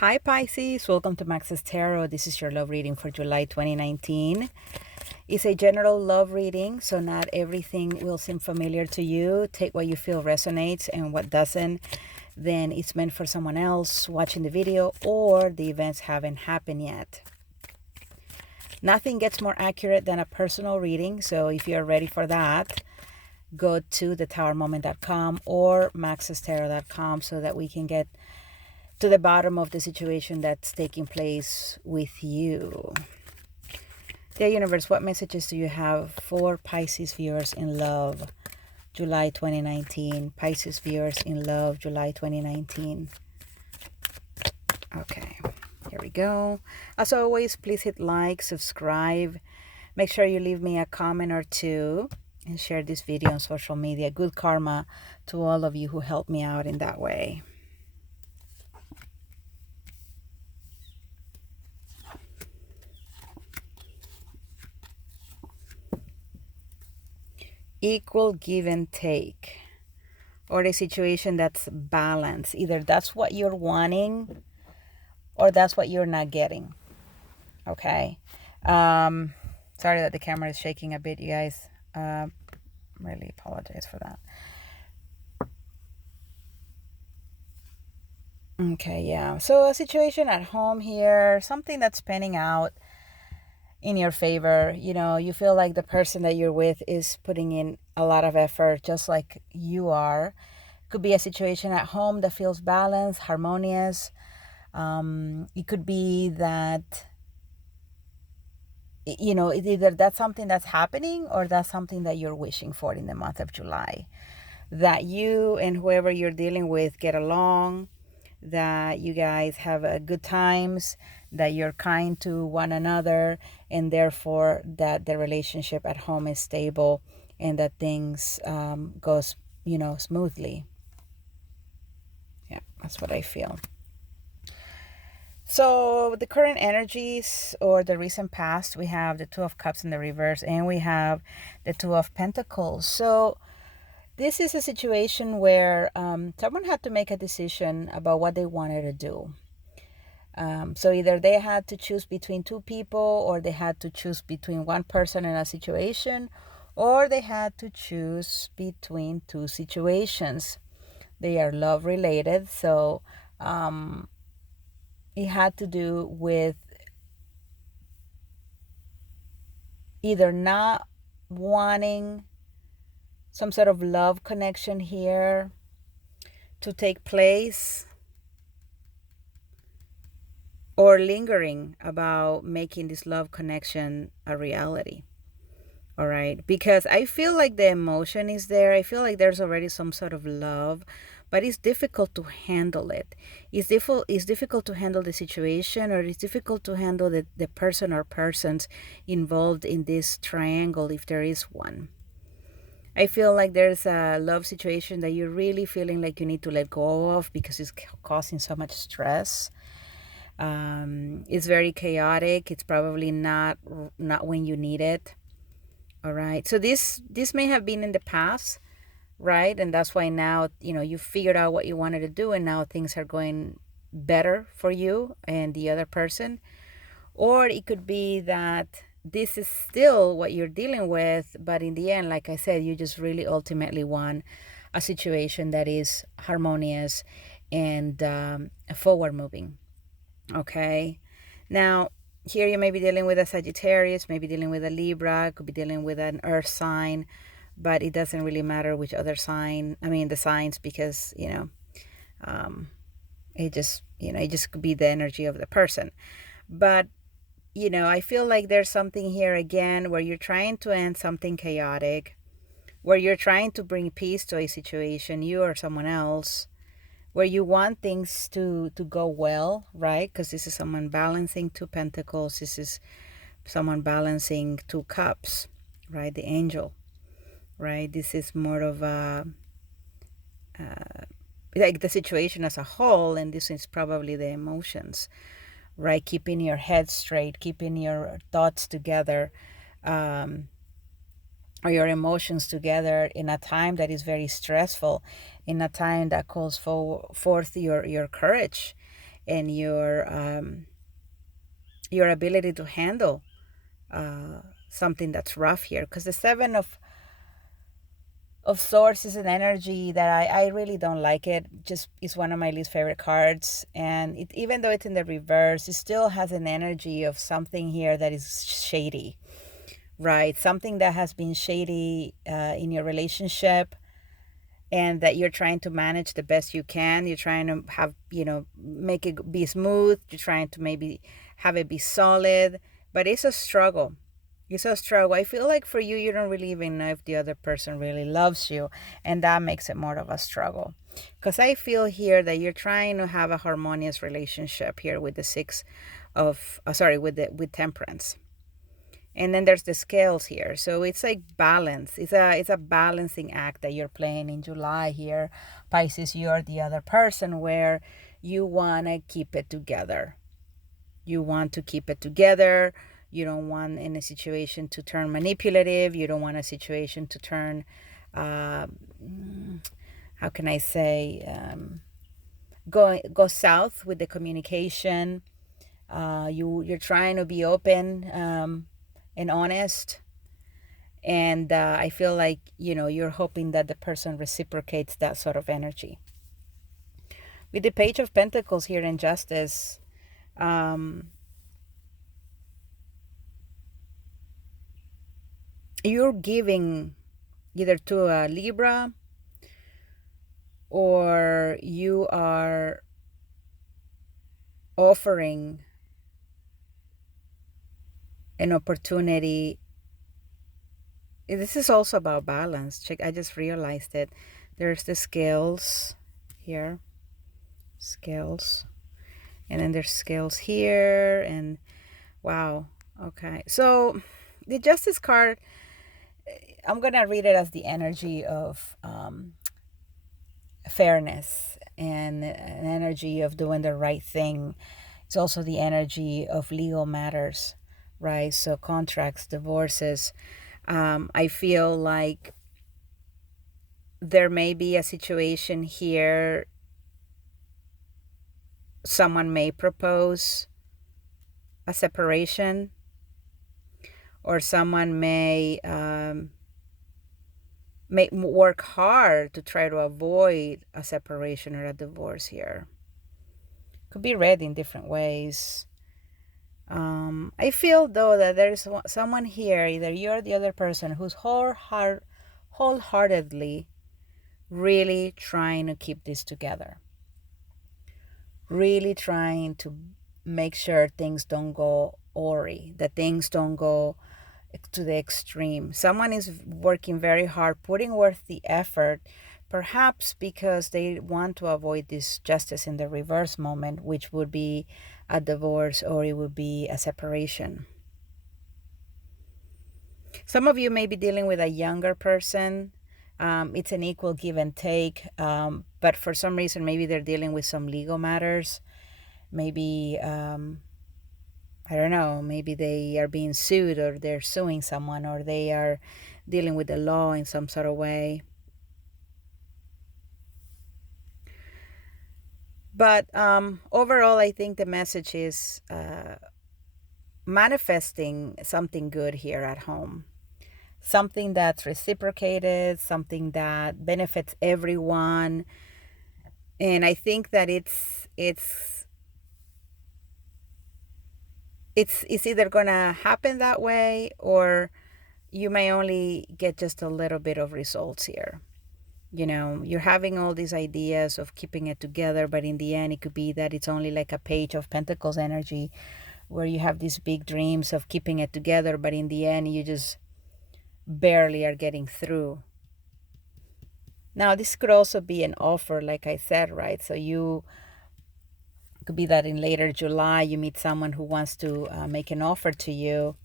Hi Pisces, welcome to Max's Tarot. This is your love reading for July 2019. It's a general love reading, so not everything will seem familiar to you. Take what you feel resonates, and what doesn't, then it's meant for someone else watching the video, or the events haven't happened yet. Nothing gets more accurate than a personal reading, so if you're ready for that, go to thetowermoment.com or maxestarot.com so that we can get to the bottom of the situation that's taking place with you. Dear universe, what messages do you have for Pisces viewers in love, July 2019? Pisces viewers in love, July 2019. Okay, here we go. As always, please hit like, subscribe. Make sure you leave me a comment or two and share this video on social media. Good karma to all of you who helped me out in that way. Equal give and take, or a situation that's balanced. Either that's what you're wanting or that's what you're not getting. Okay. Sorry that the camera is shaking a bit, you guys. Really apologize for that. Okay, yeah. So a situation at home here, something that's panning out in your favor. You know, you feel like the person that you're with is putting in a lot of effort, just like you are. Could be a situation at home that feels balanced, harmonious. It could be that, you know, either that's something that's happening or that's something that you're wishing for in the month of July. That you and whoever you're dealing with get along, that you guys have good times, that you're kind to one another, and therefore that the relationship at home is stable and that things goes, smoothly. Yeah, that's what I feel. So the current energies or the recent past, we have the Two of Cups in the reverse and we have the Two of Pentacles. So this is a situation where someone had to make a decision about what they wanted to do. So either they had to choose between two people, or they had to choose between one person in a situation, or they had to choose between two situations. They are love related, so it had to do with either not wanting some sort of love connection here to take place, or lingering about making this love connection a reality. All right, because I feel like the emotion is there. I feel like there's already some sort of love, but it's difficult to handle it. It's difficult to handle the situation, or it's difficult to handle the person or persons involved in this triangle, if there is one. I feel like there's a love situation that you're really feeling like you need to let go of because it's causing so much stress. It's very chaotic. It's probably not when you need it. All right. So this may have been in the past, right? And that's why now, you figured out what you wanted to do, and now things are going better for you and the other person. Or it could be that this is still what you're dealing with, but in the end, like I said, you just really ultimately want a situation that is harmonious and forward moving. Okay. Now, here you may be dealing with a Sagittarius, maybe dealing with a Libra, could be dealing with an earth sign, but it doesn't really matter which other sign, the signs, because, it just could be the energy of the person. But, I feel like there's something here again where you're trying to end something chaotic, where you're trying to bring peace to a situation, you or someone else, where you want things to go well, right? Because this is someone balancing two pentacles. This is someone balancing two cups, right? The angel, right? This is more of a like the situation as a whole, and this is probably the emotions, right? Keeping your head straight, keeping your thoughts together, or your emotions together in a time that is very stressful, in a time that calls forth your courage and your ability to handle something that's rough here, because the Seven of Swords is an energy that I really don't like. It just is one of my least favorite cards, and even though it's in the reverse, it still has an energy of something here that is shady, right? Something that has been shady in your relationship, and that you're trying to manage the best you can. You're trying to have, make it be smooth. You're trying to maybe have it be solid, but it's a struggle. It's a struggle. I feel like for you, you don't really even know if the other person really loves you, and that makes it more of a struggle. Because I feel here that you're trying to have a harmonious relationship here with the six of, with Temperance. And then there's the scales here, so it's like balance. It's a balancing act that you're playing in July here, Pisces. You're the other person where you want to keep it together. You want to keep it together. You don't want in a situation to turn manipulative. You don't want a situation to turn how can I say, go south with the communication. You're trying to be open and honest, and I feel like you're hoping that the person reciprocates that sort of energy. With the Page of Pentacles here in Justice, you're giving either to a Libra, or you are offering an opportunity. This is also about balance. Check, I just realized it. There's the scales here, scales, and then there's scales here, and wow. Okay, so the Justice card, I'm gonna read it as the energy of fairness and an energy of doing the right thing. It's also the energy of legal matters, right? So contracts, divorces. I feel like there may be a situation here. Someone may propose a separation, or someone may work hard to try to avoid a separation or a divorce here. Could be read in different ways. I feel though that there is someone here, either you or the other person, who's wholeheartedly really trying to keep this together. Really trying to make sure things don't go awry, that things don't go to the extreme. Someone is working very hard, putting worth the effort, perhaps because they want to avoid this Justice in the reverse moment, which would be a divorce, or it would be a separation. Some of you may be dealing with a younger person. It's an equal give and take, but for some reason, maybe they're dealing with some legal matters. Maybe I don't know, maybe they are being sued, or they're suing someone, or they are dealing with the law in some sort of way. But overall, I think the message is manifesting something good here at home. Something that's reciprocated, something that benefits everyone. And I think that it's either gonna happen that way, or you may only get just a little bit of results here. You're having all these ideas of keeping it together, but in the end, it could be that it's only like a Page of Pentacles energy, where you have these big dreams of keeping it together, but in the end, you just barely are getting through. Now, this could also be an offer, like I said, right? So could be that in later July, you meet someone who wants to make an offer to you,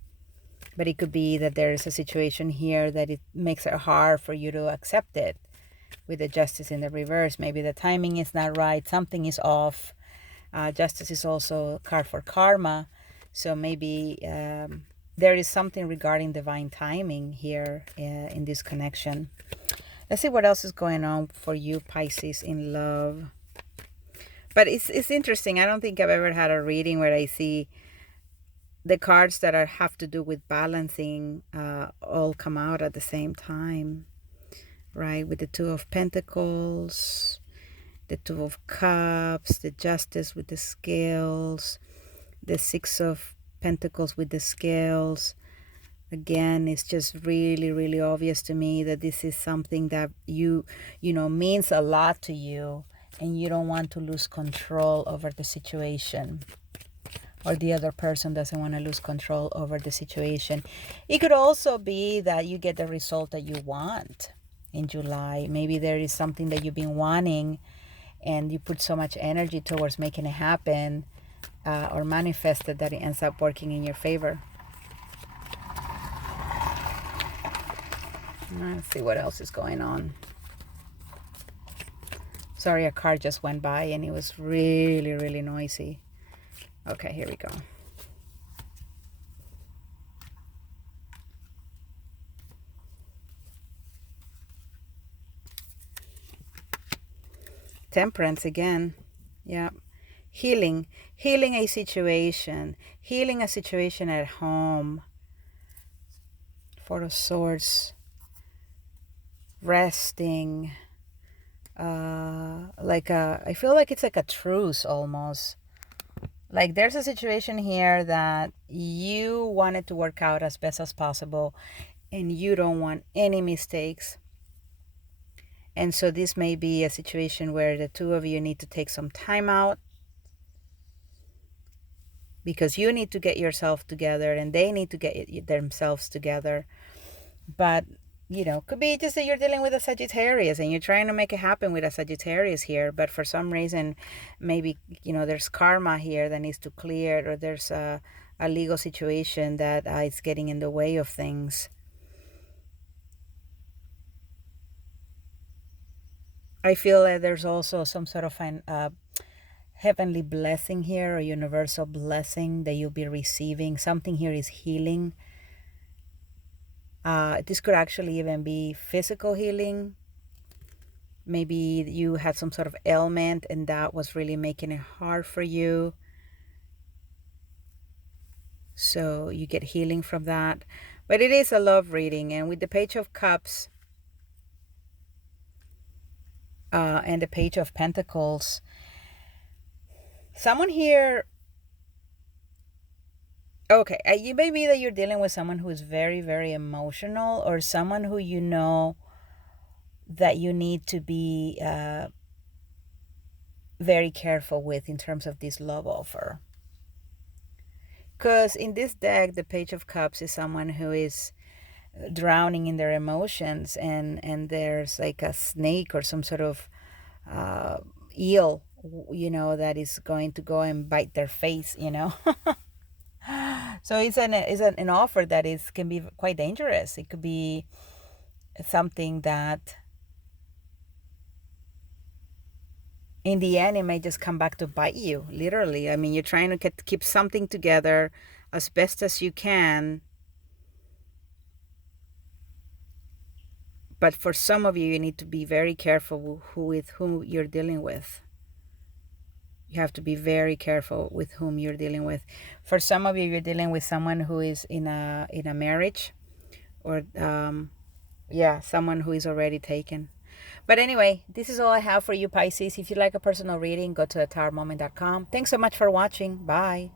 but it could be that there's a situation here that it makes it hard for you to accept it. With the Justice in the reverse, maybe the timing is not right, something is off. Justice is also a card for karma, so maybe there is something regarding divine timing here in this connection. Let's see what else is going on for you, Pisces, in love. But it's interesting. I don't think I've ever had a reading where I see the cards that are have to do with balancing all come out at the same time, right? With the Two of Pentacles, the Two of Cups, the Justice with the scales, the Six of Pentacles with the scales. Again, it's just really, really obvious to me that this is something that means a lot to you, and you don't want to lose control over the situation, or the other person doesn't want to lose control over the situation. It could also be that you get the result that you want in July. Maybe there is something that you've been wanting and you put so much energy towards making it happen, or manifest it, that it ends up working in your favor. Let's see what else is going on. Sorry, a car just went by and it was really, really noisy. Okay, here we go. Temperance again. Yeah. Healing a situation, healing a situation at home. Four of Swords. Resting. I feel like it's like a truce almost. Like there's a situation here that you want it to work out as best as possible and you don't want any mistakes. And so this may be a situation where the two of you need to take some time out, because you need to get yourself together and they need to get themselves together. But could be just that you're dealing with a Sagittarius and you're trying to make it happen with a Sagittarius here, but for some reason, maybe, there's karma here that needs to clear, or there's a legal situation that is getting in the way of things. I feel that there's also some sort of an heavenly blessing here, a universal blessing that you'll be receiving. Something here is healing. This could actually even be physical healing. Maybe you had some sort of ailment and that was really making it hard for you. So you get healing from that. But it is a love reading. And with the Page of Cups and the Page of Pentacles, someone here... Okay, it may be that you're dealing with someone who is very, very emotional, or someone who that you need to be very careful with in terms of this love offer. Because in this deck, the Page of Cups is someone who is drowning in their emotions, and there's like a snake or some sort of eel, that is going to go and bite their face, So it's an offer that can be quite dangerous. It could be something that in the end it may just come back to bite you, literally. I mean, you're trying to keep something together as best as you can, but for some of you, you need to be very careful with who you're dealing with. You have to be very careful with whom you're dealing with. For some of you, you're dealing with someone who is in a marriage, or someone who is already taken. But anyway, this is all I have for you, Pisces. If you like a personal reading, go to thetarotmoment.com. Thanks so much for watching. Bye.